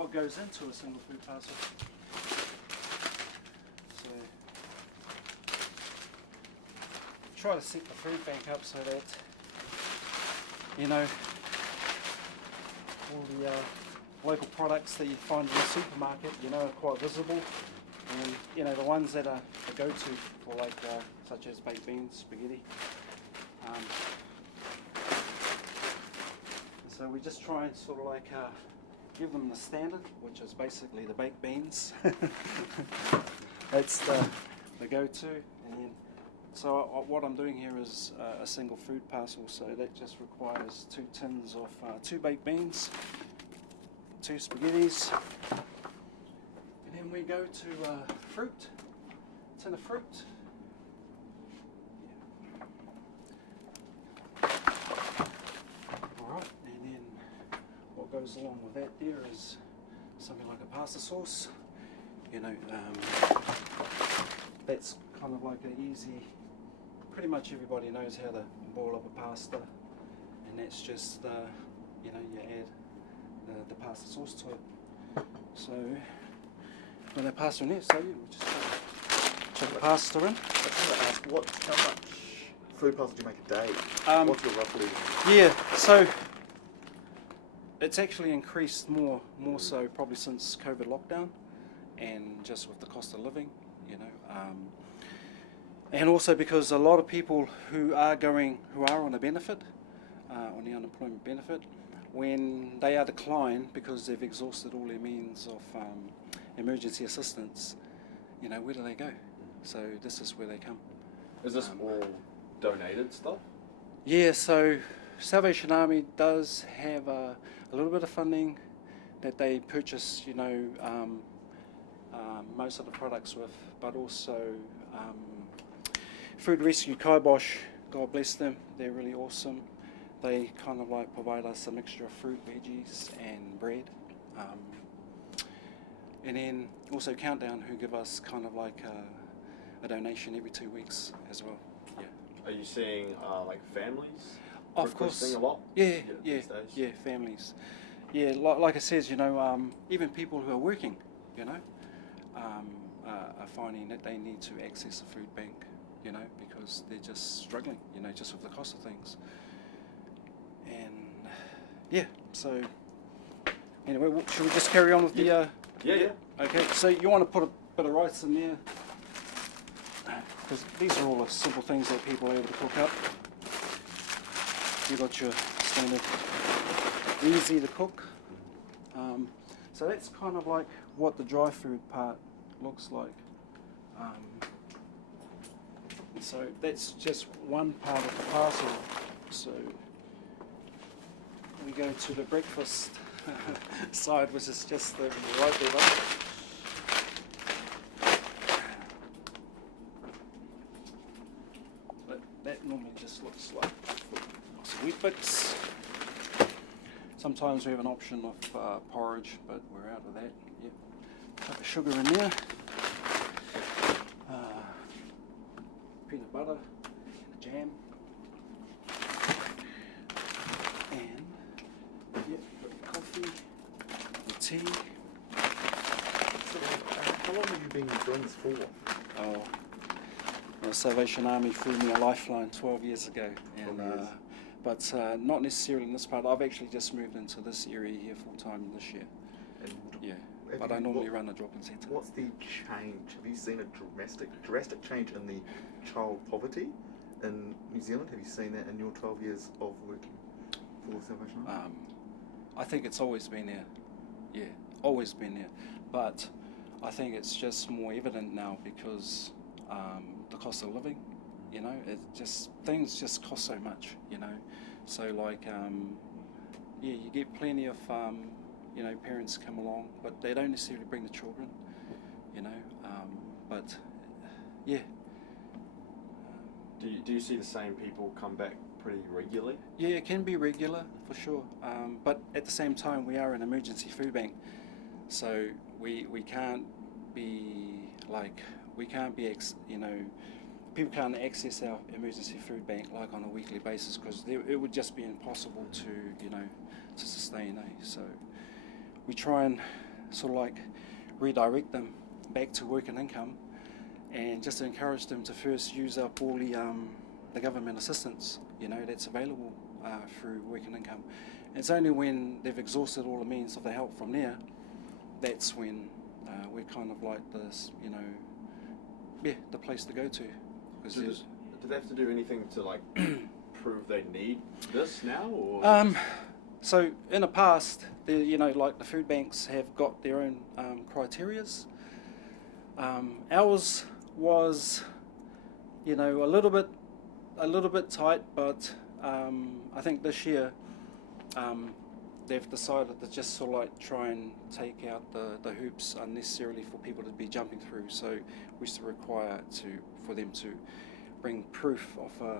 what goes into a single food parcel. So try to set the food bank up so that, you know, all the local products that you find in the supermarket, you know, are quite visible, and you know, the ones that are the go-to for, like such as baked beans, spaghetti. So we just try and sort of like give them the standard, which is basically the baked beans. That's the go-to. And then, so what I'm doing here is a single food parcel, so that just requires 2 tins of 2 baked beans, 2 spaghettis, and then we go to fruit, tin of fruit. Alright, and then what goes along with that there is something like a pasta sauce. You know, that's kind of like an easy, pretty much everybody knows how to boil up a pasta, and that's just, you know, you add the pasta sauce to it. So when the pasta in there, so you just chuck the pasta in. I just want to ask, how much food pasta do you make a day? What's your roughly? Yeah, so it's actually increased more so probably since COVID lockdown, and just with the cost of living, you know, and also because a lot of people who are on a benefit, on the unemployment benefit, when they are declined because they've exhausted all their means of emergency assistance, you know, where do they go? So this is where they come. Is this all donated stuff? Yeah, so Salvationarmy does have a little bit of funding that they purchase, you know, most of the products with, but also Food Rescue Kibosh, God bless them, they're really awesome. They kind of like provide us a mixture of fruit, veggies and bread. And then also Countdown, who give us kind of like a donation every 2 weeks as well. Yeah. Are you seeing like families? Of course. A lot? Yeah, families. Yeah, like I says, you know, even people who are working, you know, are finding that they need to access a food bank, you know, because they're just struggling, you know, just with the cost of things. And yeah, so anyway, should we just carry on with the? Yeah. Okay, so you want to put a bit of rice in there, because these are all the simple things that people are able to cook up. You got your standard, easy to cook. So that's kind of like what the dry food part looks like. So that's just one part of the parcel. So we go to the breakfast side, which is just the right there. But that normally just looks like some wheat bix. Sometimes we have an option of porridge, but we're out of that. Yep. Put the sugar in there. Peanut butter, jam, and coffee, the tea. So, how long have you been doing this for? Oh, well, Salvationarmy threw me a lifeline 12 years ago, and but not necessarily in this part. I've actually just moved into this area here full time this year. And yeah, but I normally run a drop-in centre. What's the change? Have you seen a drastic change in the child poverty in New Zealand? Have you seen that in your 12 years of working for Salvationarmy? I think it's always been there. Yeah, always been there. But I think it's just more evident now because the cost of living, you know, things just cost so much, you know. So like, yeah, you get plenty of, you know, parents come along, but they don't necessarily bring the children, you know. But yeah. Do you see the same people come back pretty regularly? Yeah, it can be regular for sure. But at the same time, we are an emergency food bank, so we can't be like you know, people can't access our emergency food bank like on a weekly basis because it would just be impossible to, you know, to sustain. So we try and sort of like redirect them back to work and income, and just to encourage them to first use up all the government assistance, that's available through work and income. And it's only when they've exhausted all the means of the help from there, that's when we're kind of like this, the place to go to. Do they have to do anything to like prove they need this now, or? So in the past, like the food banks have got their own criterias. Ours was, a little bit tight, but I think this year they've decided to just sort of like try and take out the hoops unnecessarily for people to be jumping through. So we used to require for them to bring proof of a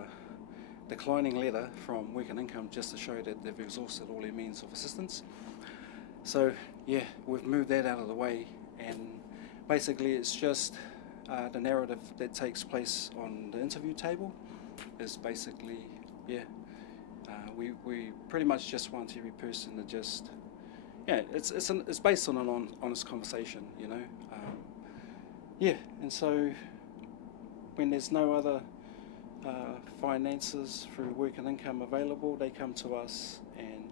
declining letter from Work and Income just to show that they've exhausted all their means of assistance. So yeah, we've moved that out of the way, and basically it's just the narrative that takes place on the interview table is basically, we pretty much just want every person to just, it's based on an honest conversation, and so when there's no other finances through Work and Income available, they come to us and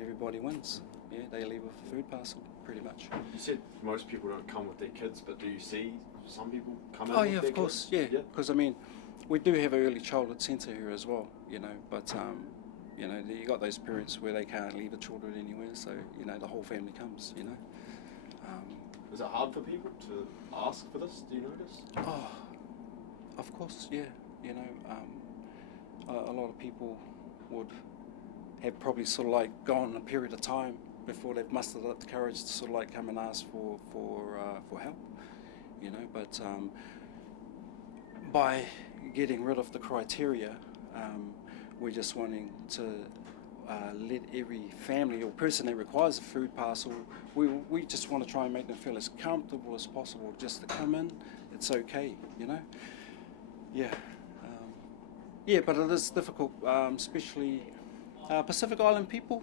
everybody wins. Yeah, they leave with a food parcel, pretty much. You said most people don't come with their kids, but do you see some people come in Oh with yeah, their of course, kids? yeah. Because we do have an early childhood centre here as well, but you got those parents where they can't leave the children anywhere, so the whole family comes. Is it hard for people to ask for this? Do you notice? Oh, of course, yeah. A lot of people would have probably sort of like gone a period of time before they've mustered up the courage to sort of like come and ask for help, But by getting rid of the criteria, we're just wanting to let every family or person that requires a food parcel, we just want to try and make them feel as comfortable as possible just to come in. It's okay, Yeah, but it is difficult, especially Pacific Island people,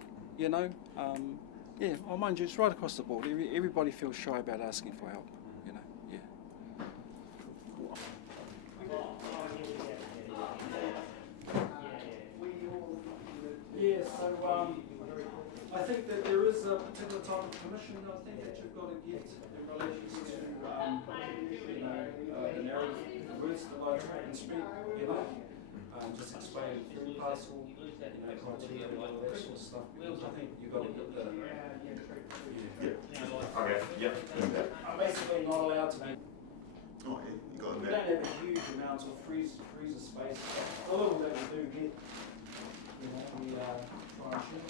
mind you, it's right across the board. Everybody feels shy about asking for help, yeah. Yeah, so I think that there is a particular type of permission that I think that you've got to get in relation to the narrative, the words that I try and speak, just explain food parcel, criteria, and all that sort of stuff, because I think you've got to get the... Okay, yeah. I'm basically not allowed to be... Oh yeah, you got We that. don't have a huge amount of freezer space. The little that we do get, we try and share.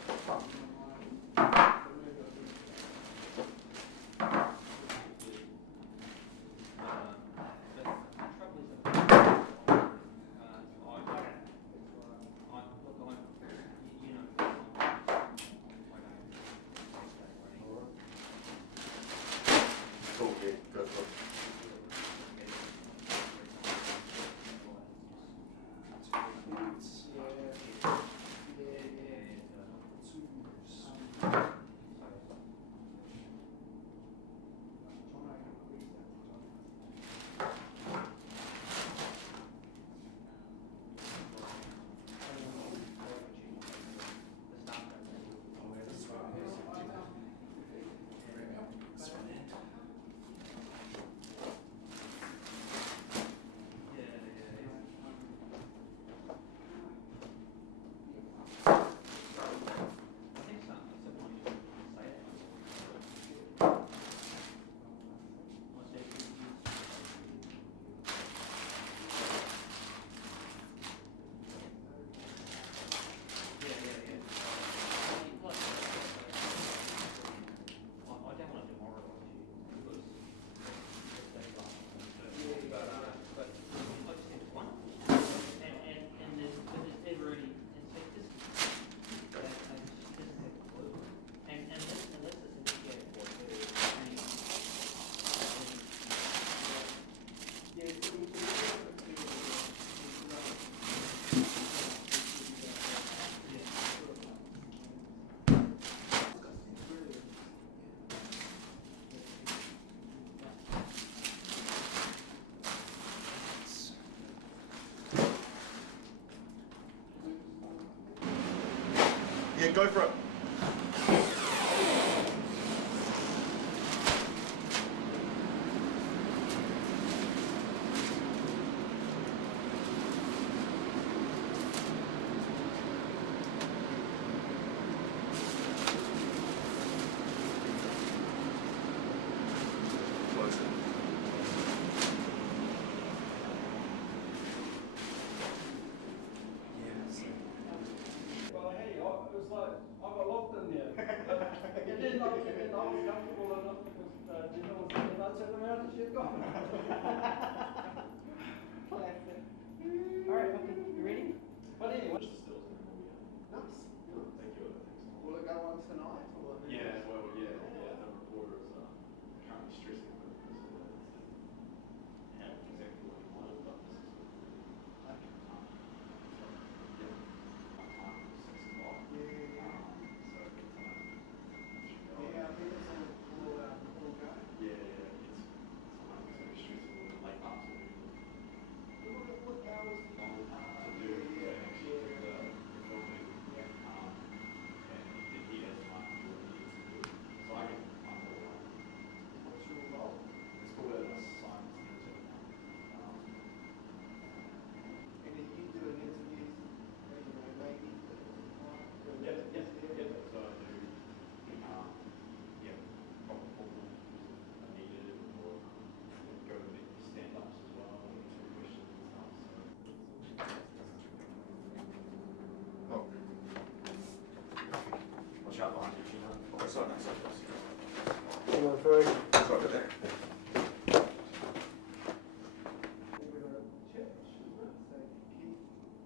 Cool, yeah, go for it. go for it. Close it. Well, hey, it was like I got locked in there. It didn't look like I was comfortable enough because you know, I turned around and she'd gone. Classic. All right, okay, you ready? But anyway. Nice. Thank you. Will it go on tonight? Or Yeah, well, yeah. The reporter is currently stressing with this. Yeah, exactly what he wanted, but this is Yeah, I think it's all go. What hours do you What's your role? And if you do an interview, maybe Oh, Watch out behind you, Gina. oh, sorry, no, sorry. Sorry Sorry about that. we're going to church, isn't it? So keep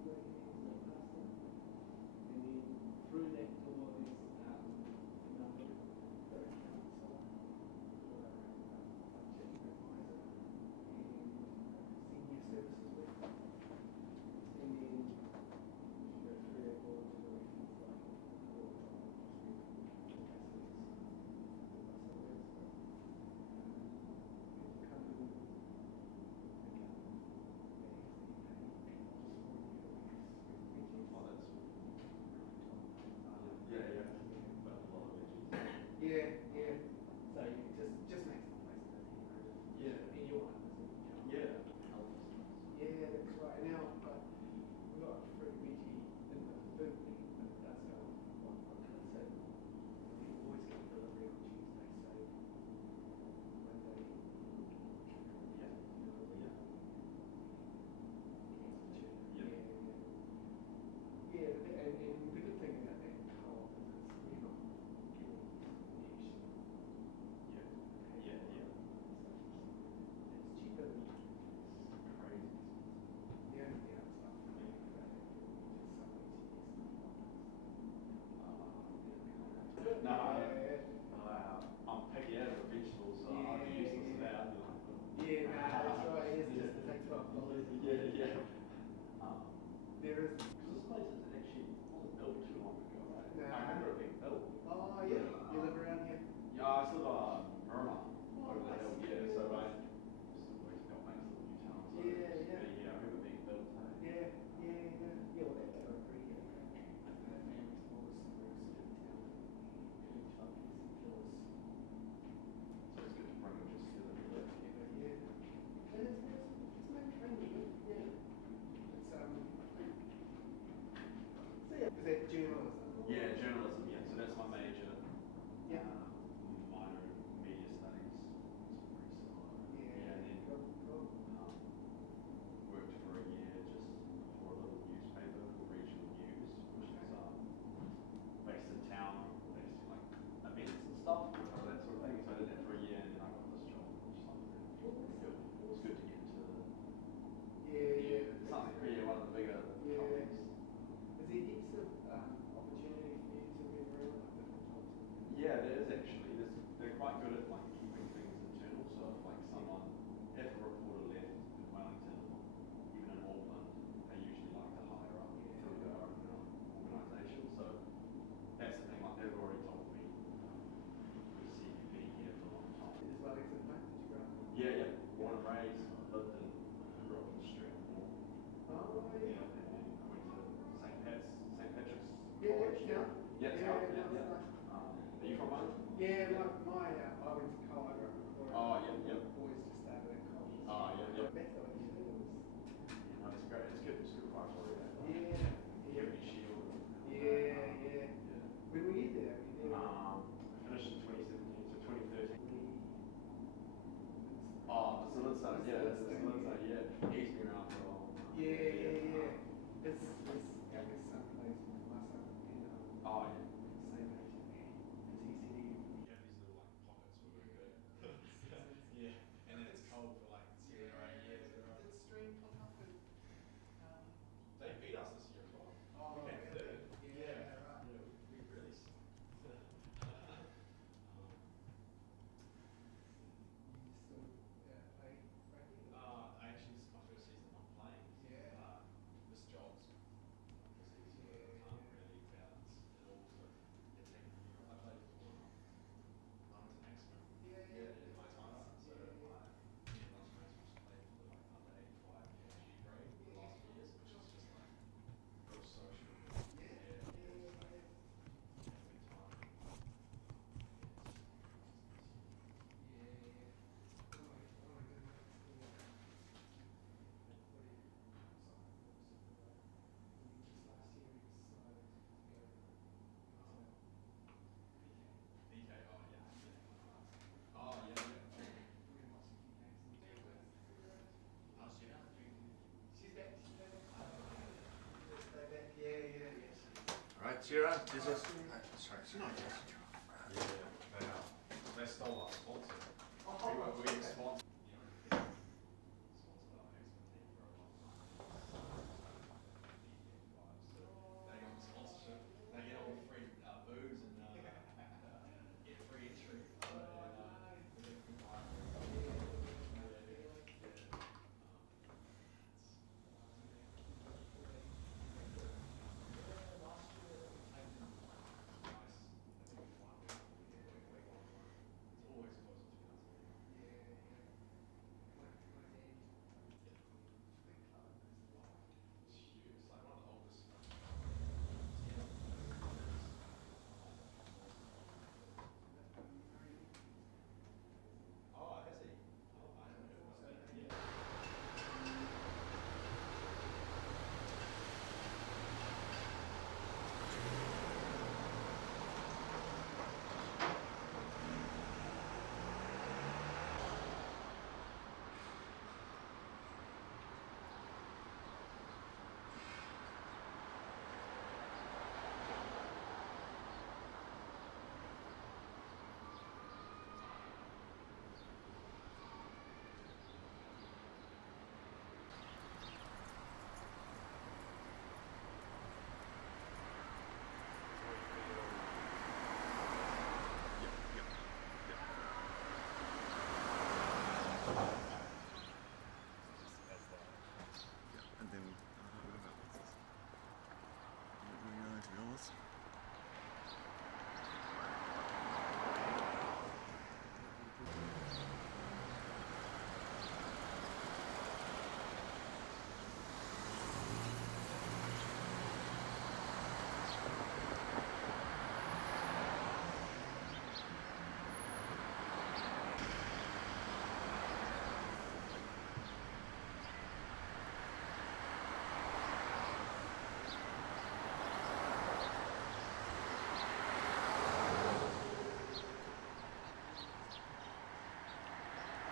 your hands on pastor. And then through that door there's another very council or budget advisor and senior services with. And then you go through that door to the reference line. Yeah. So you just makes the place better, Yeah. in your one. Yeah. Yeah, that's right. Now, we got free veggie in the food thing, but it does go on what can I say? We always get delivery on Tuesday, so Monday, Yeah, and the good thing about that co-op is you're not getting the extra. It's cheaper than Crazy. yeah, it's like No, I'm picky out of the vegetables, so I'd be useless to that. Yeah, that's right. It is just take $12. Yeah. There is. Because this place is actually wasn't built too long ago, right? No. I remember it being built. Oh yeah, you live around here. Yeah, I still live Irma over the hill. Yeah, so I just always got makes little new towns. So Yeah. I remember it being built. Yeah. Well, that over here. Families all the suburbs of town. So it's good to bring them just together. Yeah. And it's mainstream, yeah. It's so yeah, is that journalism? Yeah, journalism. Yeah, so that's my major. Yeah. Minor media studies. Yeah. And then Cool. worked for a year just for a little newspaper called Regional News, which is based in town, based in like events and stuff, that sort of thing. So I did that for a year, and then I got this job, which is like really good. It's good to get into Yeah. something. Yeah, one of the bigger companies. Is there heaps of opportunity for you to move around like different jobs? Yeah, there is actually. They're quite good at like keeping things internal. So if like someone, if a reporter left in Wellington, even in Auckland, they usually like to hire up through their own organisation. So that's the thing. Like they've already told me, we see you being here for a long time. Is Wellington home? Did you grow up? Yeah. Born and raised, lived in, grew up in Strathmore. Oh, yeah. And then I went to St. Patrick's Yeah, College. town. Yeah, town. I went to Cole, I grew up in Victoria. Oh, yeah, yeah. Boys just started at Cole. Oh, yeah, yeah. Better actually. No, it's great. It's good. It's good price for it. Yeah. Give it a shield. Yeah. When were you there? I finished in 2017, so 2013. Oh, the Solidstone, yeah, that's the Solidstone, yeah. He's been around for a long time. Yeah. It's I guess some plays with my son, Oh, yeah. same age as me. It's easy to You have these little like pockets where we're good. Yeah, and then it's cold for like 7 or 8 years. Did Stream come up with They beat us this year as well. Oh, We came really? third. Yeah, right. Yeah, we really you still play rugby? actually, this is my first season not playing. Yeah. This job's because you can't really balance it all. So you're taking. I played for London Maximum. In my time. So me and London Maximum played for the under 85 G grade for the last few years, which is just like real social. Having time. DK, oh yeah. Oh yeah, yeah. How's she now? She's back. Yeah. Alright, cheer up.